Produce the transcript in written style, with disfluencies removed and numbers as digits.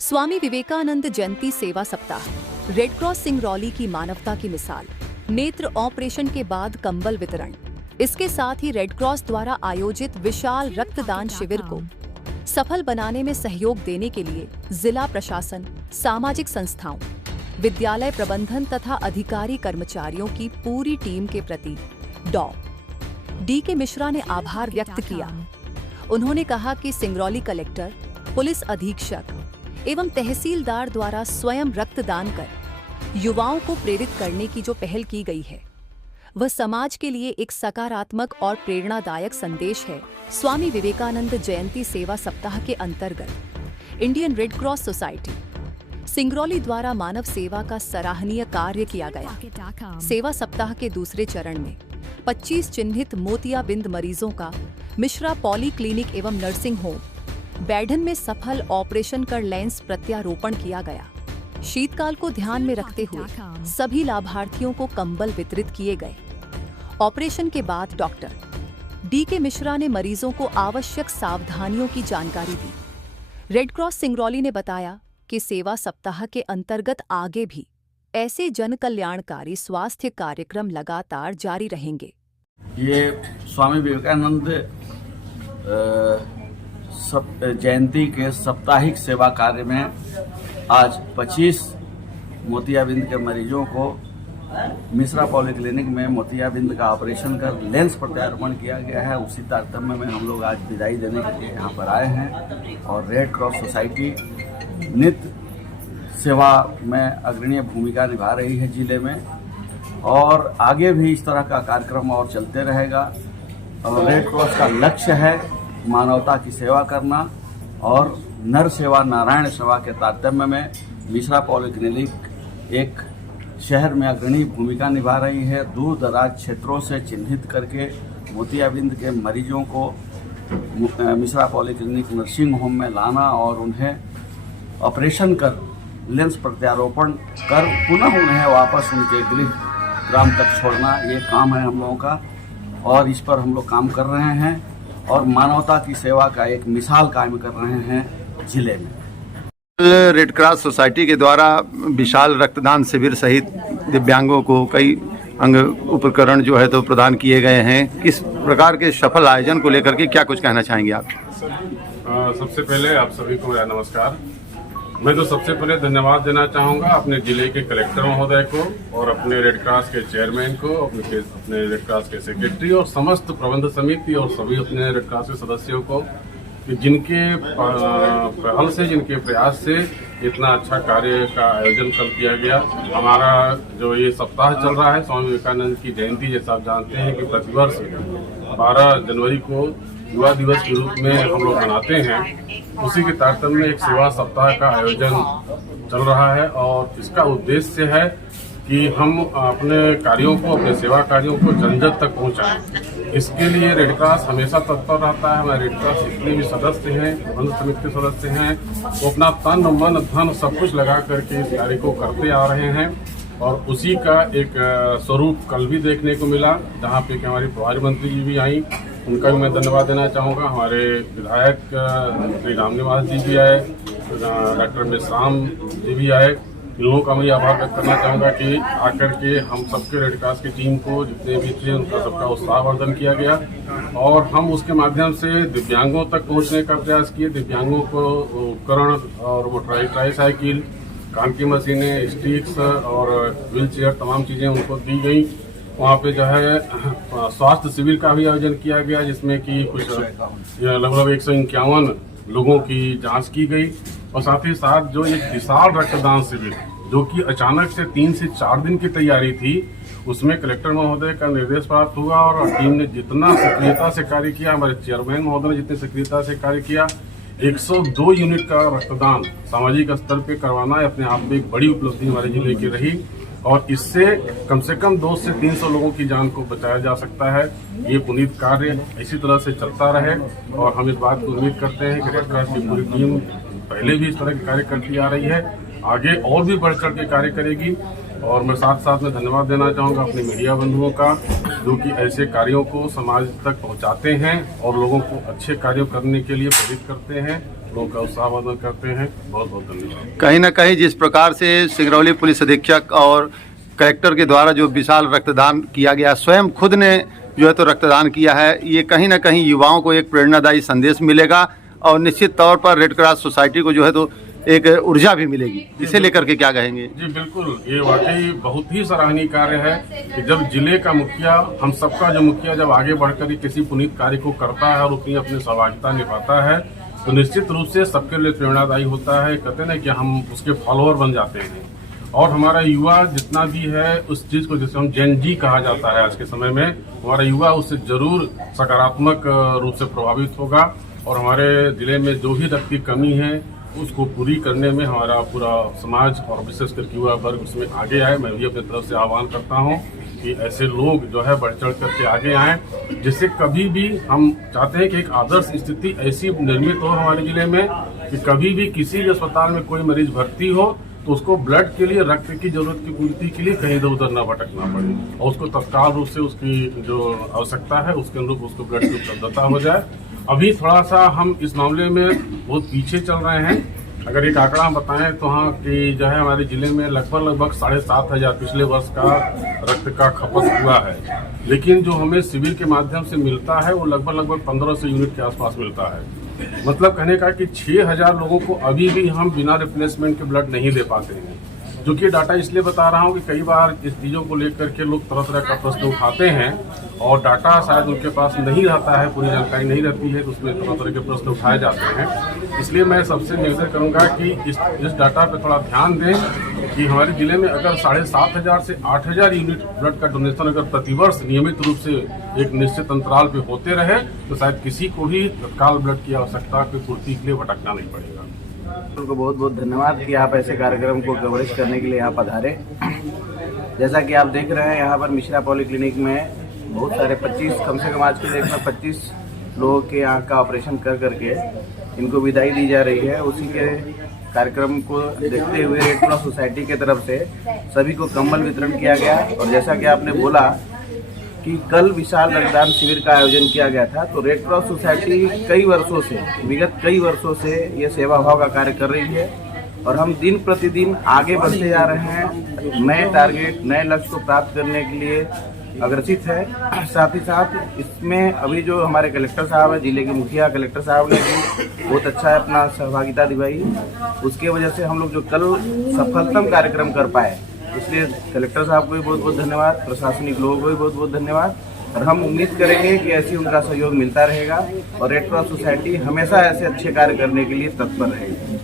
स्वामी विवेकानंद जयंती सेवा सप्ताह, red cross Singrauli की मानवता की मिसाल। नेत्र ऑपरेशन के बाद कंबल वितरण। इसके साथ ही रेड क्रॉस द्वारा आयोजित विशाल रक्तदान शिविर को सफल बनाने में सहयोग देने के लिए जिला प्रशासन, सामाजिक संस्थाओं, विद्यालय प्रबंधन तथा अधिकारी कर्मचारियों की पूरी टीम के प्रति डॉ. डी.के. मिश्रा ने आभार व्यक्त किया। उन्होंने कहा कि सिंगरौली कलेक्टर, पुलिस अधीक्षक एवं तहसीलदार द्वारा स्वयं रक्तदान कर युवाओं को प्रेरित करने की जो पहल की गई है, वह समाज के लिए एक सकारात्मक और प्रेरणादायक संदेश है। स्वामी विवेकानंद जयंती सेवा सप्ताह के अंतर्गत Indian red cross society Singrauli द्वारा मानव सेवा का सराहनीय कार्य किया गया। सेवा सप्ताह के दूसरे चरण में 25 चिन्हित मोतियाबिंद मरीजों का मिश्रा पॉली क्लिनिक एवं नर्सिंग होम बैढन में सफल ऑपरेशन कर लेंस प्रत्यारोपण किया गया। शीतकाल को ध्यान में रखते हुए सभी लाभार्थियों को कंबल वितरित किए गए। ऑपरेशन के बाद डॉक्टर डी.के. मिश्रा ने मरीजों को आवश्यक सावधानियों की जानकारी दी। रेड क्रॉस सिंगरौली ने बताया कि सेवा सप्ताह के अंतर्गत आगे भी ऐसे जन कल्याणकारी स्वास्थ्य कार्यक्रम लगातार जारी रहेंगे। ये स्वामी विवेकानंद जयंती के साप्ताहिक सेवा कार्य में आज 25 मोतियाबिंद के मरीजों को मिश्रा पॉलीक्लिनिक में मोतियाबिंद का ऑपरेशन कर लेंस प्रत्यारोपण किया गया है। उसी तारतम्य में हम लोग आज विदाई देने के लिए यहाँ पर आए हैं और रेड क्रॉस सोसाइटी नित्य सेवा में अग्रणी भूमिका निभा रही है जिले में, और आगे भी इस तरह का कार्यक्रम और चलते रहेगा। और रेड क्रॉस का लक्ष्य है मानवता की सेवा करना, और नर सेवा नारायण सेवा के तारतम्य में मिश्रा पॉलीक्लिनिक एक शहर में अग्रणी भूमिका निभा रही है। दूर दराज क्षेत्रों से चिन्हित करके मोतियाबिंद के मरीजों को मिश्रा पॉलीक्लिनिक नर्सिंग होम में लाना और उन्हें ऑपरेशन कर लेंस प्रत्यारोपण कर पुनः उन्हें वापस उनके गृह ग्राम तक छोड़ना, ये काम है हम लोगों का, और इस पर हम लोग काम कर रहे हैं और मानवता की सेवा का एक मिसाल कायम कर रहे हैं जिले में। रेड क्रॉस सोसाइटी के द्वारा विशाल रक्तदान शिविर सहित दिव्यांगों को कई अंग उपकरण जो है तो प्रदान किए गए हैं। किस प्रकार के सफल आयोजन को लेकर के क्या कुछ कहना चाहेंगे आप? सबसे पहले आप सभी को मेरा नमस्कार। मैं तो सबसे पहले धन्यवाद देना चाहूँगा अपने जिले के कलेक्टर महोदय को और अपने रेड क्रॉस के चेयरमैन को, अपने रेड क्रॉस के सेक्रेटरी और समस्त प्रबंध समिति और सभी अपने रेड क्रॉस के सदस्यों को, कि जिनके पहल से, जिनके प्रयास से इतना अच्छा कार्य का आयोजन कर किया गया। हमारा जो ये सप्ताह चल रहा है स्वामी विवेकानंद की जयंती, जैसा आप जानते हैं कि प्रतिवर्ष 12 जनवरी को युवा दिवस के रूप में हम लोग मनाते हैं, उसी के तारतम्य में एक सेवा सप्ताह का आयोजन चल रहा है। और इसका उद्देश्य है कि हम अपने कार्यों को, अपने सेवा कार्यों को जन जन तक पहुंचाएं। इसके लिए रेड क्रॉस हमेशा तत्पर रहता है। हमारे रेड क्रॉस जितने भी सदस्य हैं, प्रबंध समिति के सदस्य हैं, वो अपना तन मन धन सब कुछ लगा करके इस कार्य को करते आ रहे हैं। और उसी का एक स्वरूप कल भी देखने को मिला, जहाँ पे कि हमारी प्रभारी मंत्री जी भी आई, उनका भी मैं धन्यवाद देना चाहूँगा। हमारे विधायक श्री रामनिवास जी भी आए, डॉक्टर मेश्राम जी भी आए। इन लोगों का मैं आभार व्यक्त करना चाहूँगा कि आकर के हम सबके रेड क्रॉस की टीम को, जितने भी थे, उनका सबका उत्साहवर्धन किया गया और हम उसके माध्यम से दिव्यांगों तक पहुँचने का प्रयास किए। दिव्यांगों को उपकरण और वो ट्राईसाइकिल, काम की मशीनें, स्टिक्स और व्हील चेयर, तमाम चीज़ें उनको दी गई। वहाँ पे जो है स्वास्थ्य शिविर का भी आयोजन किया गया, जिसमें कि कुछ लगभग 151 लोगों की जांच की गई। और साथ ही साथ जो एक विशाल रक्तदान शिविर, जो कि अचानक से 3 से 4 दिन की तैयारी थी, उसमें कलेक्टर महोदय का निर्देश प्राप्त हुआ और टीम ने जितना सक्रियता से कार्य किया, हमारे चेयरमैन महोदय ने जितनी सक्रियता से कार्य किया, 102 यूनिट का रक्तदान सामाजिक स्तर पे करवाना अपने आप में एक बड़ी उपलब्धि हमारे जिले की रही। और इससे कम से कम 200 से 300 लोगों की जान को बचाया जा सकता है। ये पुनीत कार्य इसी तरह से चलता रहे और हम इस बात को उम्मीद करते हैं कि रेड क्रॉस की पूरी टीम पहले भी इस तरह के कार्य करती आ रही है, आगे और भी बढ़ चढ़ के कार्य करेगी। और मैं साथ साथ में धन्यवाद देना चाहूँगा अपने मीडिया बंधुओं का, जो कि ऐसे कार्यों को समाज तक पहुँचाते हैं और लोगों को अच्छे कार्यों करने के लिए प्रेरित करते हैं, लोगों का उत्साहवर्धन करते हैं। बहुत बहुत धन्यवाद। कहीं ना कहीं जिस प्रकार से सिंगरौली पुलिस अधीक्षक और कलेक्टर के द्वारा जो विशाल रक्तदान किया गया, स्वयं खुद ने जो है तो रक्तदान किया है, ये कहीं ना कहीं युवाओं को एक प्रेरणादायी संदेश मिलेगा और निश्चित तौर पर रेड क्रॉस सोसाइटी को जो है तो एक ऊर्जा भी मिलेगी। इसे लेकर के क्या कहेंगे? जी बिल्कुल, ये वाकई बहुत ही सराहनीय कार्य है कि जब जिले का मुखिया, हम सबका जो मुखिया जब आगे बढ़कर किसी पुनीत कार्य को करता है और उसकी अपनी सहभागिता निभाता है तो निश्चित रूप से सबके लिए प्रेरणादायी होता है। कहते हैं ना कि हम उसके फॉलोअर बन जाते हैं और हमारा युवा जितना भी है उस चीज को, जिसे हम जेन जी कहा जाता है आज के समय में, हमारा युवा उससे जरूर सकारात्मक रूप से प्रभावित होगा और हमारे जिले में जो भी रक्त की कमी है उसको पूरी करने में हमारा पूरा समाज और विशेषकर युवा वर्ग उसमें आगे आए। मैं भी अपनी तरफ से आह्वान करता हूं कि ऐसे लोग जो है बढ़ चढ़ करके आगे आएं, जिससे कभी भी हम चाहते हैं कि एक आदर्श स्थिति ऐसी निर्मित हो हमारे जिले में कि कभी भी किसी भी अस्पताल में कोई मरीज भर्ती हो तो उसको ब्लड के लिए, रक्त की जरूरत की पूर्ति के लिए कहीं इधर उधर न भटकना पड़े और उसको तत्काल रूप से उसकी जो आवश्यकता है उसके अनुरूप उसको ब्लड की उपलब्धता हो जाए। अभी थोड़ा सा हम इस मामले में बहुत पीछे चल रहे हैं। अगर एक आंकड़ा हम बताएं तो हाँ कि जो है हमारे जिले में लगभग 7,500 पिछले वर्ष का रक्त का खपत हुआ है, लेकिन जो हमें शिविर के माध्यम से मिलता है वो लगभग 1500 यूनिट के आसपास मिलता है। मतलब कहने का कि 6,000 लोगों को अभी भी हम बिना रिप्लेसमेंट के ब्लड नहीं दे पाते हैं। जो कि डाटा इसलिए बता रहा हूँ कि कई बार इस चीज़ों को लेकर के लोग तरह तरह का प्रश्न उठाते हैं और डाटा शायद उनके पास नहीं रहता है, पूरी जानकारी नहीं रहती है, तो उसमें तरह तरह के प्रश्न उठाए जाते हैं। इसलिए मैं सबसे निवेदन करूंगा कि इस डाटा पर थोड़ा ध्यान दें कि हमारे जिले में अगर 7,500 से 8,000 यूनिट ब्लड का डोनेशन अगर प्रतिवर्ष नियमित रूप से एक निश्चित अंतराल पे होते रहे तो शायद किसी को भी तत्काल ब्लड की आवश्यकता की पूर्ति के लिए भटकना नहीं पड़ेगा। उनको बहुत बहुत धन्यवाद कि आप ऐसे कार्यक्रम को कवरेज करने के लिए यहाँ पधारे। जैसा कि आप देख रहे हैं यहाँ पर मिश्रा पॉलीक्लिनिक में बहुत सारे 25, कम से कम आज की डेट में 25 लोगों के आँख का ऑपरेशन कर करके इनको विदाई दी जा रही है। उसी के कार्यक्रम को देखते हुए रेड क्रॉस सोसाइटी की तरफ से सभी को कंबल वितरण किया गया और जैसा कि आपने बोला कि कल विशाल रक्तदान शिविर का आयोजन किया गया था, तो रेड क्रॉस सोसाइटी विगत कई वर्षों से ये सेवा भाव का कार्य कर रही है और हम दिन प्रतिदिन आगे बढ़ते जा रहे हैं। नए टारगेट, नए लक्ष्य को प्राप्त करने के लिए अग्रसित है। साथ ही साथ इसमें अभी जो हमारे कलेक्टर साहब है, जिले के मुखिया कलेक्टर साहब ने भी बहुत अच्छा अपना सहभागिता दिखाई, उसके वजह से हम लोग जो कल सफलतम कार्यक्रम कर पाए, इसलिए कलेक्टर साहब को भी बहुत बहुत धन्यवाद, प्रशासनिक लोगों को भी बहुत बहुत धन्यवाद और हम उम्मीद करेंगे कि ऐसे उनका सहयोग मिलता रहेगा और रेड क्रॉस सोसाइटी हमेशा ऐसे अच्छे कार्य करने के लिए तत्पर रहेगी।